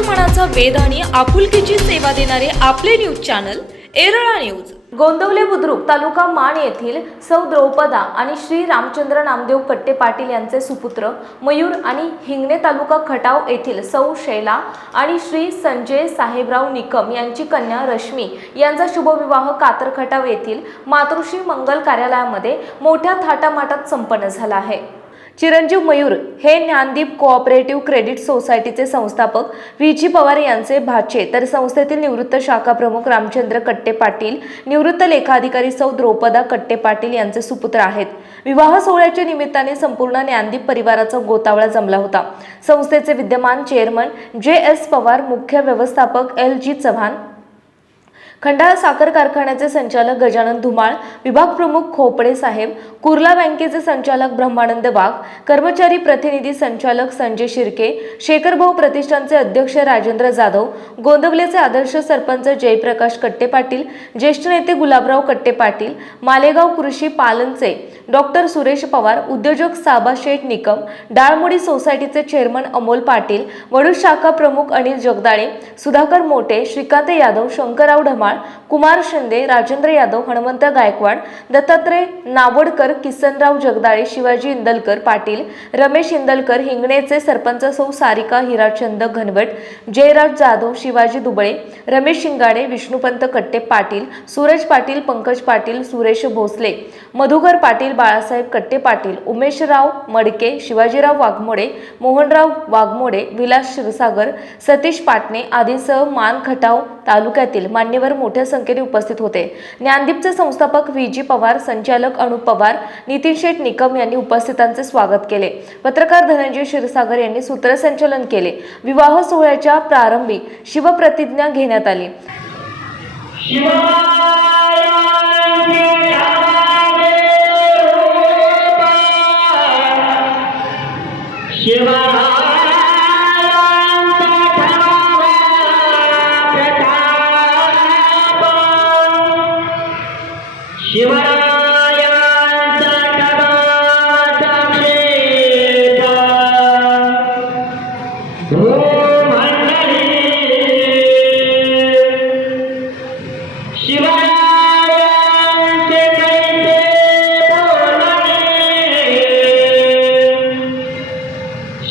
मनाचा वेद आणि आपुलकीची सेवा देणारे आपले news channel Erala news. Gondavale Budruk taluka Man येथील सौ द्रौपदा आणि श्री रामचंद्र नामदेव कट्टे पाटील यांचे सुपुत्र मयूर आणि हिंगणे तालुका खटाव येथील सौ शैला आणि श्री संजय साहेबराव निकम यांची कन्या रश्मी यांचा शुभविवाह कातर खटाव येथील मातृश्री मंगल कार्यालयामध्ये मोठ्या थाटामाटात संपन्न झाला आहे. चिरंजीव मयूर हे ज्ञानदीप कोऑपरेटिव्ह क्रेडिट सोसायटीचे संस्थापक व्ही. जी. पवार यांचे भाचे. तर संस्थेतील निवृत्त शाखा प्रमुख रामचंद्र कट्टे पाटील निवृत्त लेखाधिकारी सौ. द्रौपदा कट्टे पाटील यांचे सुपुत्र आहेत. विवाह सोहळ्याच्या निमित्ताने संपूर्ण ज्ञानदीप परिवाराचा गोतावळा जमला होता. संस्थेचे विद्यमान चेअरमन जे. एस. पवार मुख्य व्यवस्थापक एल. जी. चव्हाण खंडाळा साखर कारखान्याचे संचालक गजानन धुमाळ विभाग प्रमुख खोपडे साहेब कुर्ला बँकेचे संचालक ब्रह्मानंद वाघ कर्मचारी प्रतिनिधी संचालक संजय शिर्के शेखरभाऊ प्रतिष्ठानचे अध्यक्ष राजेंद्र जाधव गोंदवलेचे आदर्श सरपंच जयप्रकाश कट्टे पाटील ज्येष्ठ नेते गुलाबराव कट्टे पाटील मालेगाव कृषी पालनचे डॉक्टर सुरेश पवार उद्योजक साबा शेठ निकम डाळमोडी सोसायटीचे चेअरमन अमोल पाटील वडू शाखा प्रमुख अनिल जगदाळे सुधाकर मोटे श्रीकांत यादव शंकरराव ढमाळ कुमार शिंदे राजेंद्र यादव हनुमंत गायकवाड दत्तात्रय नावडकर किसनराव जगदाळे शिवाजी इंदलकर पाटील रमेश इंदलकर हिंगणेचे सरपंच सौ सारिका हिराचंद घनवट जयराज जाधव शिवाजी दुबळे रमेश शिंगाडे विष्णुपंत कट्टे पाटील सूरज पाटील पंकज पाटील सुरेश भोसले मधुकर पाटील बाळासाहेब कट्टे पाटील उमेशराव मडके शिवाजीराव वाघमोडे मोहनराव वाघमोडे विलास क्षीरसागर सतीश पाटणे आदींसह मान खटाव तालुक्यातील मान्यवर मोठ्या संख्येने उपस्थित होते. ज्ञानदीपचे संस्थापक व्ही. जी. पवार संचालक अनुप पवार नितीन शेठ निकम यांनी उपस्थितांचे स्वागत केले. पत्रकार धनंजय क्षीरसागर यांनी सूत्रसंचालन केले. विवाह सोहळ्याच्या प्रारंभी शिवप्रतिज्ञा घेण्यात आली. शिवा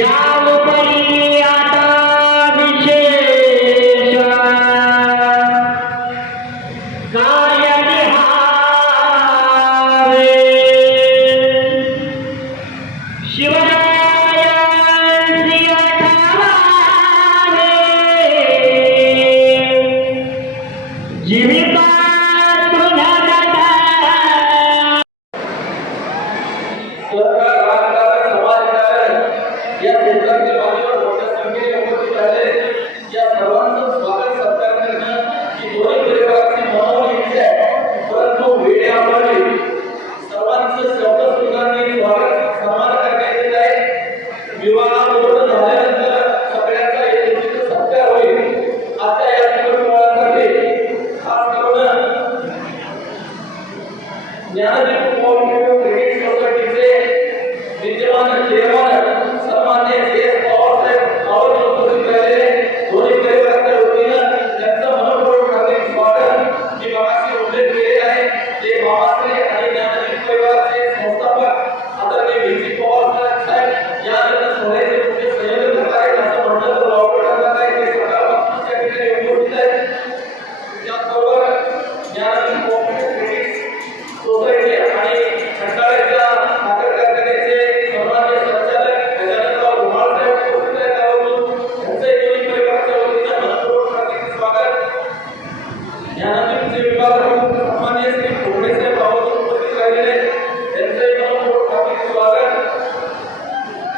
Yeah.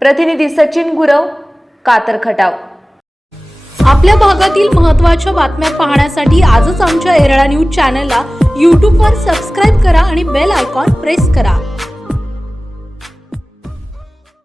प्रतिनिधी सचिन गुरव कातर खटाव. आपल्या भागातील महत्त्वाच्या बातम्या पाहण्यासाठी आजच आमच्या एरळा न्यूज चॅनलला यूट्यूबवर सबस्क्राईब करा आणि बेल आयकॉन प्रेस करा.